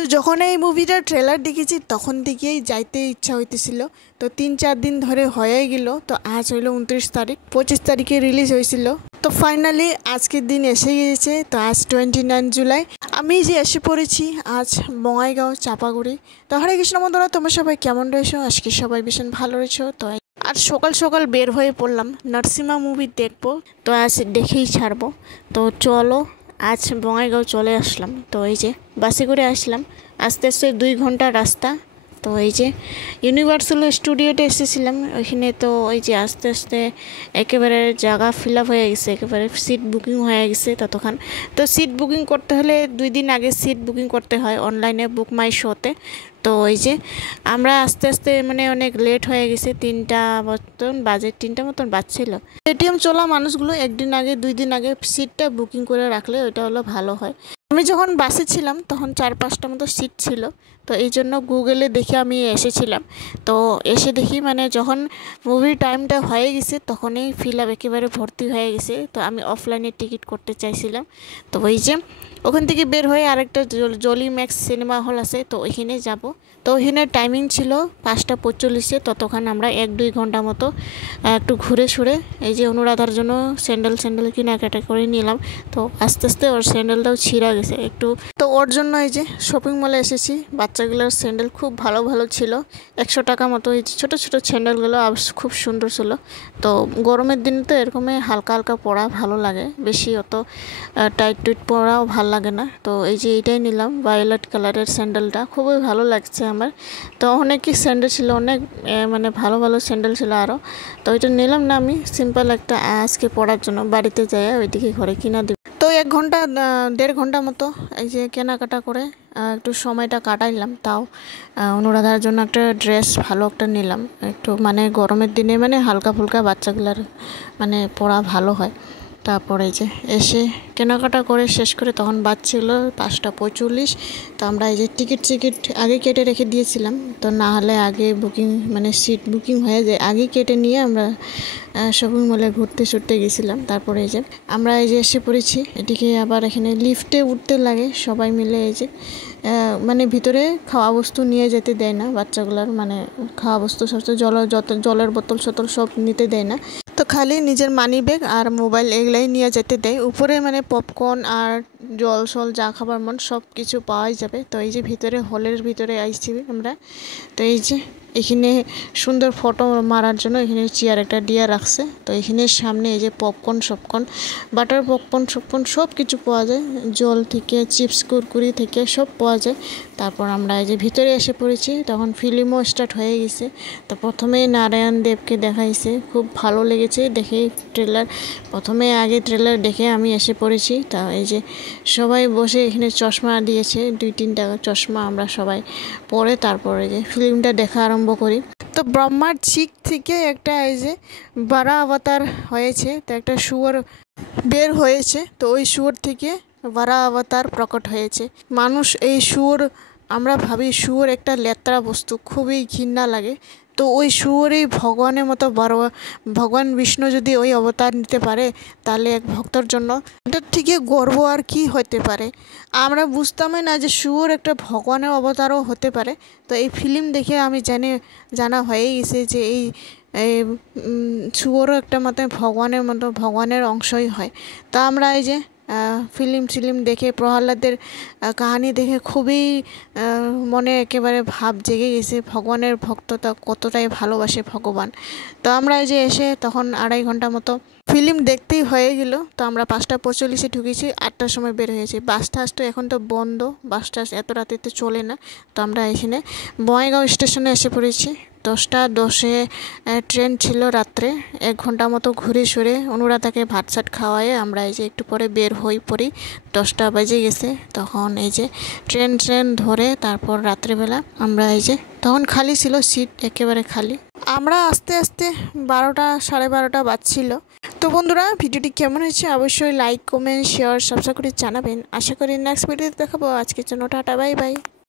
তো যখন এই মুভিটার ট্রেলার দেখেছি তখন থেকেই যাইতে ইচ্ছা হইতেছিল। তো 3-4 দিন ধরে হয়ে গেল। তো আজ হইল 29 তারিখ, 25 তারিখে রিলিজ হয়েছিল। তো ফাইনালি আজকের দিন এসে গিয়েছে। তো আজ 29 জুলাই আমি যে এসে পড়েছি আজ বঙ্গাইগাঁও চাপাগুড়ি। তো হরে কৃষ্ণ বন্ধুরা, তোমরা সবাই কেমন রয়েছো? আজকে সবাই ভীষণ ভালো রয়েছো। তো আর সকাল সকাল বের হয়ে পড়লাম, নরসিংহা মুভি দেখবো। তো আজ দেখেই ছাড়বো। তো চলো, আজ বঙ্গাইগাঁও চলে আসলাম। তো এই যে বাসে করে আসলাম, আস্তে আস্তে 2 ঘন্টার রাস্তা। তো এই যে ইউনিভার্সাল স্টুডিওতে এসেছিলাম ওইখানে। তো ওই যে আস্তে আস্তে একেবারে জায়গা ফিল আপ হয়ে গেছে, একেবারে সিট বুকিং হয়ে গেছে ততক্ষণ। তো সিট বুকিং করতে হলে 2 দিন আগে সিট বুকিং করতে হয় অনলাইনে বুক মাই শোতে। তো ওই যে আমরা আস্তে আস্তে মানে অনেক লেট হয়ে গেছে, 3টা মতন বাজে, 3টা মতন বাজছিল। এটিএম চলা মানুষগুলো 1 দিন আগে 2 দিন আগে সিটটা বুকিং করে রাখলে ওইটা হলো ভালো হয়। আমি যখন বাসে ছিলাম তখন 4-5টা মতো সিট ছিল। তো এই জন্য গুগলে দেখে আমি এসেছিলাম। তো এসে দেখি মানে যখন মুভির টাইমটা হয়ে গেছে তখনই ফিল আপ একেবারে ভর্তি হয়ে গেছে। তো আমি অফলাইনে টিকিট করতে চাইছিলাম। তো ওই যে ওখান থেকে বের হয়ে আরেকটা জলি ম্যাক্স সিনেমা হল আছে, তো ওইখানে যাব। তো ওইখানে টাইমিং ছিল 5টা 45-এ। ততক্ষণ আমরা 1-2 ঘন্টা মতো একটু ঘুরে সুরে এই যে অনুরাধার জন্য স্যান্ডেল কেনাকাটা করে নিলাম। তো আস্তে আস্তে ওর স্যান্ডেলটাও ছিঁড়া গেছে একটু। তো ওর জন্য এই যে শপিং মলে এসেছি। বাচ্চাগুলোর স্যান্ডেল খুব ভালো ভালো ছিল, 100 টাকা মতো। এই ছোটো ছোটো স্যান্ডেলগুলো খুব সুন্দর ছিল। তো গরমের দিনে তো এরকমই হালকা হালকা পরা ভালো লাগে, বেশি অত টাইট টুইট পরাও ভালো লাগে না। তো এই যে এইটাই নিলাম, ভায়োলেট কালারের স্যান্ডেলটা খুবই ভালো লাগছে আমার। তো অনেকই স্যান্ডেল ছিল, অনেক মানে ভালো ভালো স্যান্ডেল ছিল আরও। তো ওইটা নিলাম না আমি, সিম্পল একটা আজকে পরার জন্য বাড়িতে যাই ওইদিকে ঘরে কিনা দিব। তো 1 ঘন্টা 1.5 ঘন্টা মতো এই যে কেনাকাটা করে একটু সময়টা কাটাইলাম। তাও অনুরাধার জন্য একটা ড্রেস ভালো একটা নিলাম, একটু মানে গরমের দিনে মানে হালকা ফুলকা বাচ্চাগুলার মানে পরা ভালো হয়। তারপরে যে এসে কেনাকাটা করে শেষ করে তখন বাজছিল 5টা 45। তো আমরা এই যে টিকিট আগে কেটে রেখে দিয়েছিলাম। তো না হলে আগে বুকিং মানে সিট বুকিং হয়ে যায়, আগে কেটে নিয়ে আমরা শপিং মলে ঘুরতে গেছিলাম। তারপরে এই যে আমরা এই যে এসে পড়েছি এদিকে। আবার এখানে লিফটে উঠতে লাগে সবাই মিলে। এই যে মানে ভিতরে খাওয়া বস্তু নিয়ে যেতে দেয় না বাচ্চাগুলোর, মানে খাওয়া বস্তু সব জলের বোতল সব নিতে দেয় না। তো খালি নিজের মানি ব্যাগ আর মোবাইল এগুলাই নিয়ে যেতে দেয়। উপরে মানে পপকর্ন আর জল যা খাবার মন সব কিছু পাওয়াই যাবে। তো এই যে ভিতরে হলের ভিতরে আইছি আমরা। তো এই যে এখানে সুন্দর ফটো মারার জন্য এখানে চেয়ার একটা দিয়ে রাখছে। তো এখানে সামনে এই যে পপকর্ন বাটার পপকর্ন সব কিছু পাওয়া যায়, জল থেকে চিপস কুরকুরি থেকে সব পাওয়া যায়। তারপর আমরা এই যে ভিতরে এসে পড়েছি, তখন ফিল্মও স্টার্ট হয়ে গেছে। তো প্রথমে নারায়ণ দেবকে দেখাইছে, খুব ভালো লেগেছে দেখে ট্রেলার। আগে ট্রেলার দেখে আমি এসে পড়েছি। তা এই যে সবাই বসে এখানে চশমা দিয়েছে, 2-3টা চশমা আমরা সবাই পরে তারপরে যে ফিল্মটা দেখা আরম্ভ করি। তো ব্রহ্মার চিক থেকে একটা এই যে বারা অবতার হয়েছে। তো একটা শুয়োর বের হয়েছে। তো ওই শুয়োর থেকে বারা অবতার প্রকট হয়েছে। মানুষ এই শুয়োর, আমরা ভাবি শুয়োর একটা লেত্রা বস্তু, খুবই ঘৃণা লাগে। তো ওই শুয়োরই ভগবানের মতো বড়, ভগবান বিষ্ণু যদি ওই অবতার নিতে পারে তাহলে এক ভক্তর জন্য এটার থেকে গর্ব আর কি হতে পারে। আমরা বুঝতামই না যে শুয়োর একটা ভগবানের অবতারও হতে পারে। তো এই ফিল্ম দেখে আমি জানা হয়ে গেছে যে এই শুয়োরও একটা মতো ভগবানের অংশই হয়। তো আমরা এই যে ফিল্ম দেখে প্রহ্লাদের কাহিনী দেখে খুবই মনে একেবারে ভাব জেগে গেছে, ভগবানের ভক্ততা কতটাই ভালোবাসে ভগবান। তো আমরা এই যে এসে তখন 2.5 ঘন্টা মতো ফিল্ম দেখতেই হয়ে গেল। তো আমরা 5টা 45-এ ঢুকেছি, 8টার সময় বের হয়েছি। বাস টাস তো এখন তো বন্ধ, বাস টাস এত রাতে তো চলে না। তো আমরা এখানে বঙ্গাইগাঁও স্টেশনে এসে পড়েছি। 10টা 10-এ ট্রেন ছিল রাত্রে। 1 ঘন্টা মতো ঘুরে সুরে অনুরাধাকে ভাত সাট খাওয়ায়ে আমরা এই যে একটু পরে বের হয়ে পড়ি। 10টা বেজে গেছে। তখন এই যে ট্রেন ধরে তারপর রাত্রেবেলা আমরা এই যে তখন খালি ছিল সিট, একেবারে খালি। আমরা আস্তে আস্তে 12টা 12:30 বাজছিল। তো বন্ধুরা, ভিডিওটি কেমন হয়েছে অবশ্যই লাইক কমেন্ট শেয়ার সাবস্ক্রাইব করে জানাবেন। আশা করি নেক্সট ভিডিওতে দেখাবো। আজকের জন্য টাটা, বাই বাই।